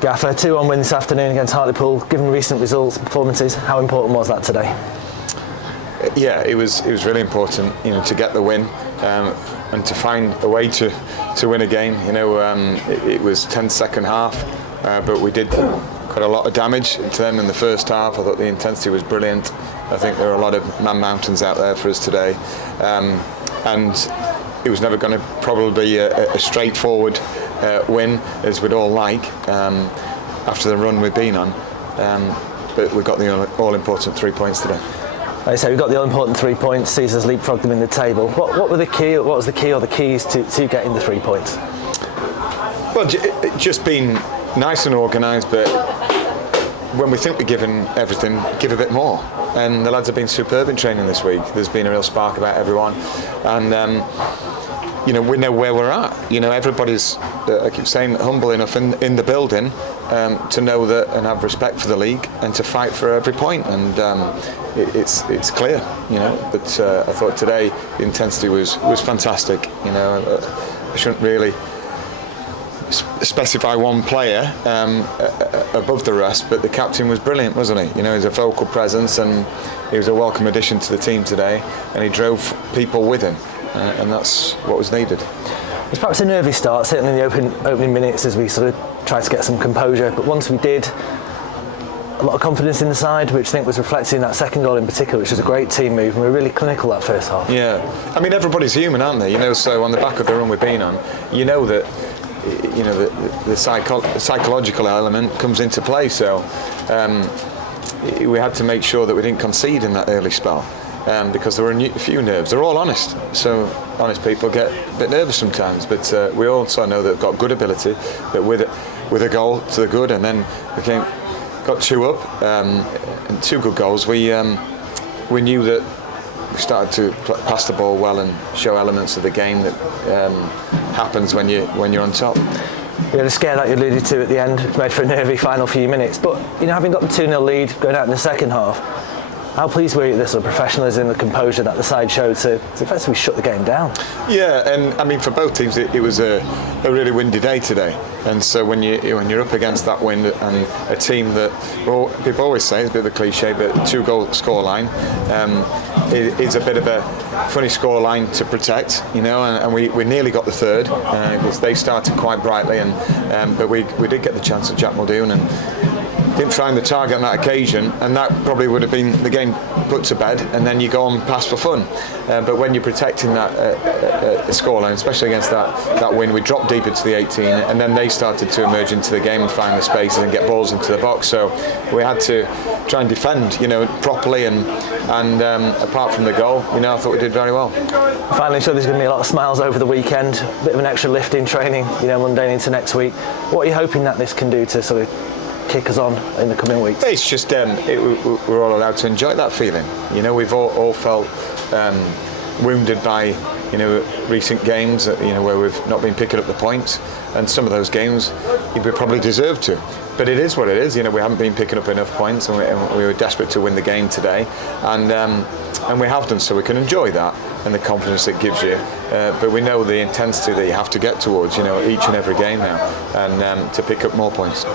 Gaffer, 2-1 win this afternoon against Hartlepool. Given recent results and performances, how important was that today? Yeah, it was really important, to get the win and to find a way to win a game. It was tense second half, but we did quite a lot of damage to them in the first half. I thought the intensity was brilliant. I think there are a lot of man-mountains out there for us today, and it was never going to probably be a straightforward win as we'd all like after the run we've been on, but we got the all-important 3 points today. Like I say, we got the all-important 3 points. Caesar's leapfrogged them in the table. What was the key or the keys to getting the 3 points? Well, just being nice and organised, but when we think we're given everything, give a bit more. And the lads have been superb in training this week. There's been a real spark about everyone, and we know where we're at. Everybody's, I keep saying, humble enough in the building to know that and have respect for the league and to fight for every point. And it's clear, But I thought today the intensity was fantastic. I shouldn't really specify one player above the rest, but the captain was brilliant, wasn't he? He was a vocal presence, and he was a welcome addition to the team today, and he drove people with him, and that's what was needed. It was perhaps a nervy start, certainly in the opening minutes, as we sort of tried to get some composure, but once we did, a lot of confidence in the side, which I think was reflected in that second goal in particular, which was a great team move, and we were really clinical that first half. Yeah, I mean, everybody's human, aren't they? So on the back of the run we've been on, that the psychological element comes into play. So we had to make sure that we didn't concede in that early spell, because there were a few nerves. They're all honest, so honest people get a bit nervous sometimes. But we also know that they've got good ability. That with a goal to the good, and then got 2 up and 2 good goals. We knew that we started to pass the ball well and show elements of the game that happens when you're on top. We had a scare that you alluded to at the end, which made for a nervy final few minutes. But having got the 2-0 lead going out in the second half, how pleased were you with the sort of professionalism, the composure that the side showed to effectively shut the game down? Yeah, and I mean for both teams it was a really windy day today, and so when you're up against that wind and a team that, well, people always say it's a bit of a cliche, but 2-goal scoreline is a bit of a funny scoreline to protect, and we nearly got the third because they started quite brightly, and but we did get the chance of Jack Muldoon and didn't find the target on that occasion, and that probably would have been the game put to bed, and then you go on pass for fun. But when you're protecting that scoreline, especially against that win, we dropped deep into the 18, and then they started to emerge into the game and find the spaces and get balls into the box. So we had to try and defend, properly, and apart from the goal, I thought we did very well. Finally, sure, there's going to be a lot of smiles over the weekend, a bit of an extra lift in training, Monday into next week. What are you hoping that this can do to sort of kick us on in the coming weeks? It's just we're all allowed to enjoy that feeling. We've all felt wounded by recent games where we've not been picking up the points, and some of those games we probably deserve to. But it is what it is. We haven't been picking up enough points, and we were desperate to win the game today, and we have done, so we can enjoy that and the confidence it gives you. But we know the intensity that you have to get towards each and every game now, and to pick up more points.